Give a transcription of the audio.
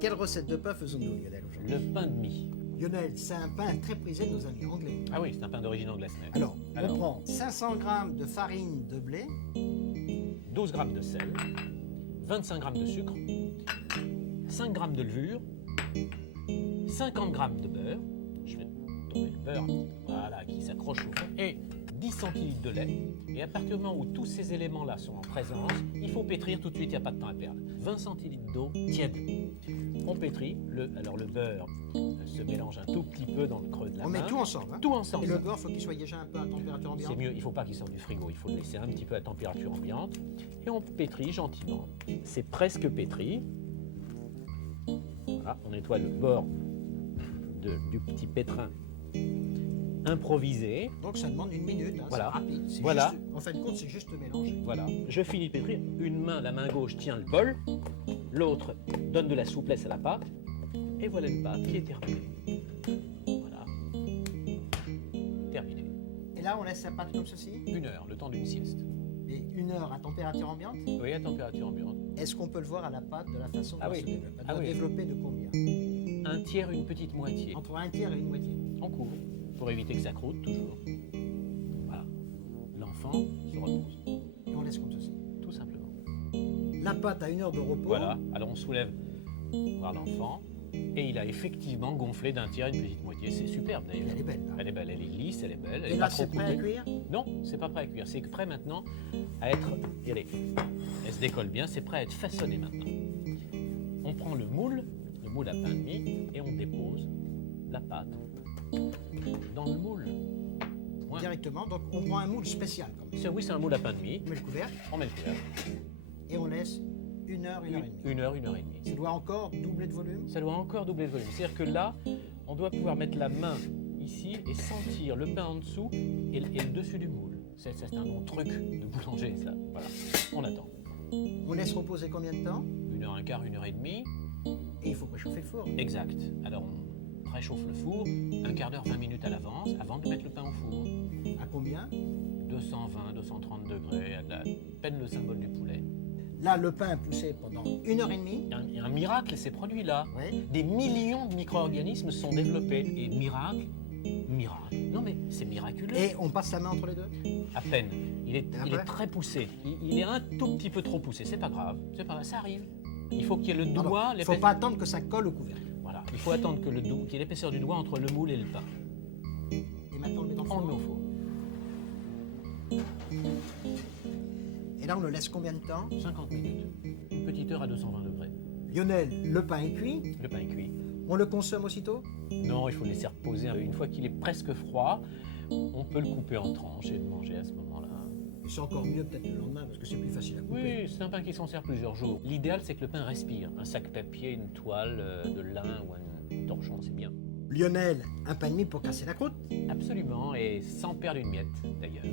Quelle recette de pain faisons-nous, Lionel, aujourd'hui? Le pain de mie. Lionel, c'est un pain très prisé de nos amis anglais. Ah oui, c'est un pain d'origine anglaise. Ned. Alors, on prend 500 g de farine de blé, 12 g de sel, 25 g de sucre, 5 g de levure, 50 g de beurre. Je vais tomber le beurre, voilà, qui s'accroche au fond, et 10 centilitres de lait. Et à partir du moment où tous ces éléments-là sont en présence, il faut pétrir tout de suite, il n'y a pas de temps à perdre. 20 centilitres d'eau tiède. On pétrit, alors le beurre se mélange un tout petit peu dans le creux de la main. on met tout ensemble. Hein. Tout ensemble. Et le beurre, il faut qu'il soit déjà un peu à température ambiante. C'est mieux, il ne faut pas qu'il sorte du frigo, il faut le laisser un petit peu à température ambiante. Et on pétrit gentiment. C'est presque pétri. Voilà, on nettoie le bord du petit pétrin improvisé. Donc ça demande 1 minute, hein, Voilà. c'est rapide. C'est Voilà. juste, en fin de compte, c'est juste mélanger. Voilà, je finis de pétrir. Une main, la main gauche, tient le bol. L'autre donne de la souplesse à la pâte. Et voilà une pâte qui est terminée. Voilà. Terminé. Et là, on laisse la pâte comme ceci, 1 heure, le temps d'une sieste. et 1 heure à température ambiante. Oui, à température ambiante. Est-ce qu'on peut le voir à la pâte de la façon dont Ah elle oui. se développe? Elle Ah doit oui. développer de combien? Un tiers, une petite moitié. Entre un tiers et une moitié. En cours, pour éviter que ça croûte toujours. Voilà. L'enfant se repose, Et on laisse comme ceci. tout simplement. La pâte à 1 heure de repos. Voilà, alors on soulève voir l'enfant, et il a effectivement gonflé d'un tiers, une petite moitié. C'est superbe d'ailleurs. Elle est belle, là. Elle est belle, elle est lisse, elle est belle. Elle Et est là, pas trop c'est prêt à coupée. cuire? Non, c'est pas prêt à cuire. C'est prêt maintenant à être. Regardez, elle se décolle bien, c'est prêt à être façonné maintenant. On prend le moule à pain de mie, et on dépose la pâte dans le moule. Point. Directement. Donc on prend un moule spécial. Comme ça. Oui, c'est un moule à pain de mie. On met le couvercle On met le couvercle. et on laisse 1 heure, 1 heure et demie. 1 heure, 1 heure et demie. Ça doit encore doubler de volume. Ça doit encore doubler le volume. C'est-à-dire que là, on doit pouvoir mettre la main ici et sentir le pain en dessous et le dessus du moule. C'est un bon truc de boulanger, ça. Voilà. On attend. On laisse reposer combien de temps? 1 heure, un quart, 1 heure et demie. Et il faut préchauffer le four. Exact. Alors on préchauffe le four, un quart d'heure, 20 minutes à l'avance, avant de mettre le pain au four. À combien? 220, 230 degrés, à la peine le symbole du poulet. Là, le pain est poussé pendant 1 heure et demie. Il y a un miracle s'est produit là. Oui. Des millions de micro-organismes sont développés. Et miracle, non mais c'est miraculeux. Et on passe la main entre les deux. À peine. Il est après très poussé. Il est un tout petit peu trop poussé. C'est pas grave. C'est pas grave. Ça arrive. Il faut qu'il y ait le doigt. Il ne faut pas attendre que ça colle au couvercle. Voilà. Il faut attendre que qu'il y ait l'épaisseur du doigt entre le moule et le pain. Et maintenant, on le met dans le On le met four. au four. Et là, on le laisse combien de temps? 50 minutes. Une petite heure à 220 degrés. Lionel, le pain est cuit. Le pain est cuit. On le consomme aussitôt? Non, il faut le laisser reposer. Une fois qu'il est presque froid, on peut le couper en tranches et le manger à ce moment-là. Et c'est encore mieux peut-être le lendemain parce que c'est plus facile à couper. Oui, c'est un pain qui s'en sert plusieurs jours. L'idéal, c'est que le pain respire. Un sac papier, une toile de lin ou un torchon, c'est bien. Lionel, un pain de mie pour casser la croûte. Absolument, et sans perdre une miette, d'ailleurs.